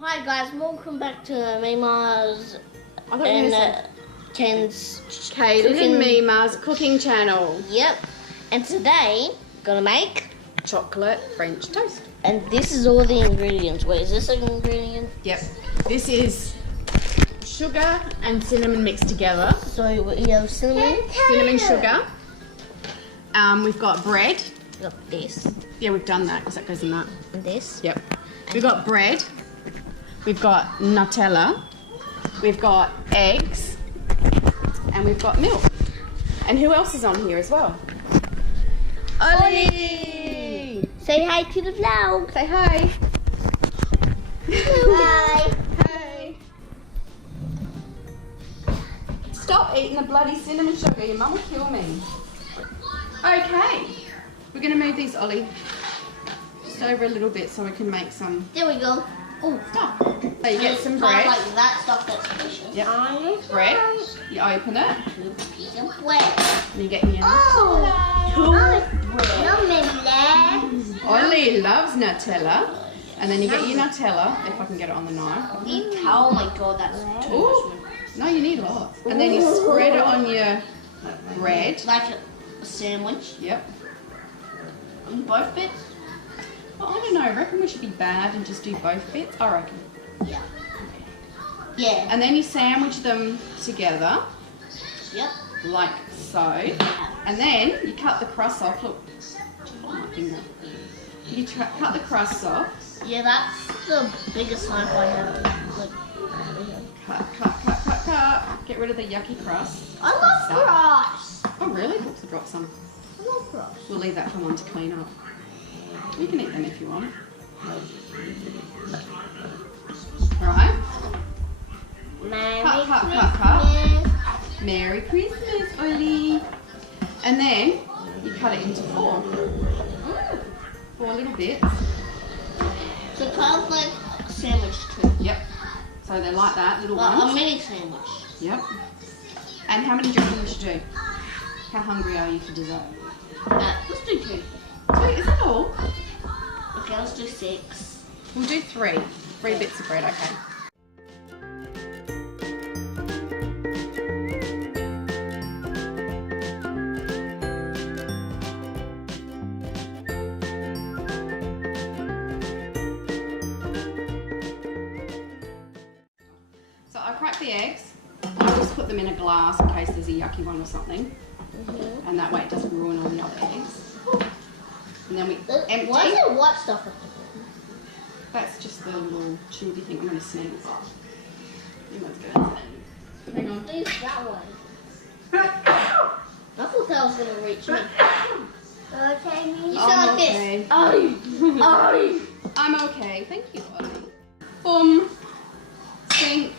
Hi guys, welcome back to Meema's and Ken's Kayden and Meema's cooking channel. Yep. And today we're gonna make chocolate French toast. And this is all the ingredients. Wait, is this an ingredient? Yep. This is sugar and cinnamon mixed together. So we have cinnamon, sugar. We've got bread. We got this. Yeah, we've done that because that goes in that. And this. Yep. We've got bread. We've got Nutella. We've got eggs. And we've got milk. And who else is on here as well? Ollie! Say hi to the vlog. Say hi. Hi. Hey. Stop eating the bloody cinnamon sugar. Your mum will kill me. Okay. We're going to move these, Ollie, just over a little bit so we can make some. There we go. Oh, stop. So you get some bread. Like that stuff that's delicious. Yep. Bread. You open it. Piece of bread. And you get your Ollie loves Nutella. And then you get your Nutella, if I can get it on the knife. Oh my god, that's too much. No, you need lots. And then you spread it on your bread. Like a sandwich. Yep. On both bits? Well, I don't know. I reckon we should be bad and just do both bits. I reckon. Yeah. Yeah. And then you sandwich them together. Yep. Like so. And then you cut the crust off. Look. My finger. You cut the crust off. Yeah, that's the biggest knife I have. Like, Cut. Get rid of the yucky crust. I love crust. Oh, really? Oops, I dropped some. I love crust. We'll leave that for Mum to clean up. You can eat them if you want. Alright. Cut. Merry Christmas, Ollie. And then you cut it into four. Four little bits. So kind of like a sandwich too. Yep. So they're like that, little Like ones. a mini sandwich. Yep. And how many do you reckon we should do? How hungry are you for dessert? Let's do 2. 2, is that all? Okay, let's do 6. We'll do 3. 3 bits of bread, okay. So I cracked the eggs. I just put them in a glass in case there's a yucky one or something. And that way it doesn't ruin all the other eggs. And then we empty. Why is there white stuff at the That's just the little chewy thing. I'm going to sneeze. Let's go. Hang on. Use that one. I thought that was going to reach me. Okay, you sound like this. Oh. I'm okay. Thank you, Ollie. Boom. Sink.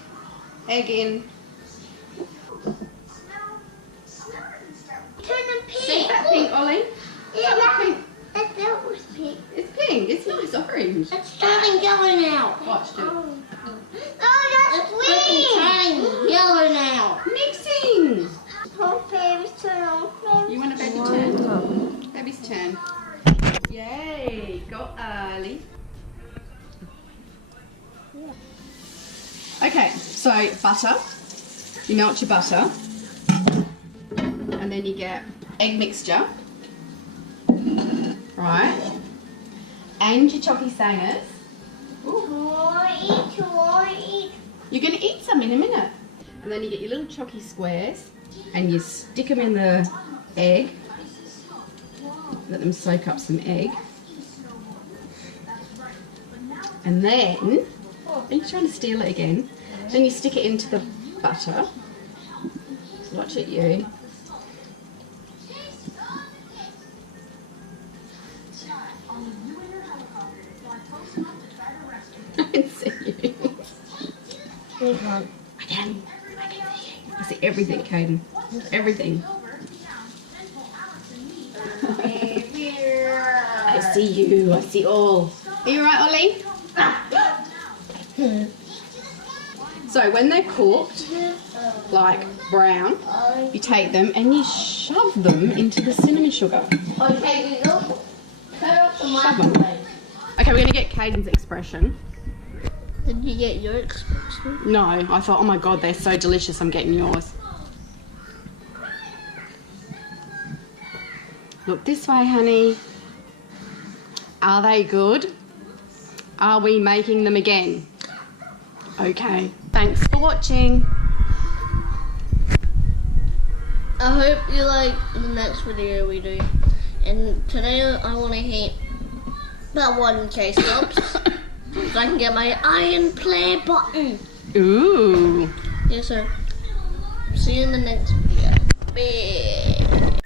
Egg in. Turn them pink. See that pink, Ollie? Yeah, that pink. That was pink. It's pink. It's not. It's orange. It's turning yellow now. Watch it. Oh, that's weird. It's turning yellow now. Mixing. Oh, baby's turn. You want a baby turn? Baby's turn. Yay. Go early. Okay, so butter. You melt your butter. And then you get egg mixture. Right. And your chocky sangers. Eat. You're going to eat some in a minute. And then you get your little chocky squares and you stick them in the egg. Let them soak up some egg. And then, are you trying to steal it again? Then you stick it into the butter. So watch it, you. I can see you. I can see you. I see everything, Kayden. Everything. I see you. I see all. Are you alright, Ollie? So when they're cooked, like brown, you take them and you shove them into the cinnamon sugar. Okay, Google. Turn off the Shove 'em. microwave. Okay, we're going to get Kayden's expression. Did you get your Xbox? No, I thought, oh my god, they're so delicious, I'm getting yours. Look this way, honey. Are they good? Are we making them again? Okay, thanks for watching. I hope you like the next video we do. And today I want to hit that 1K subs so I can get my iron play button. Ooh. Yeah, so see you in the next video. Bye.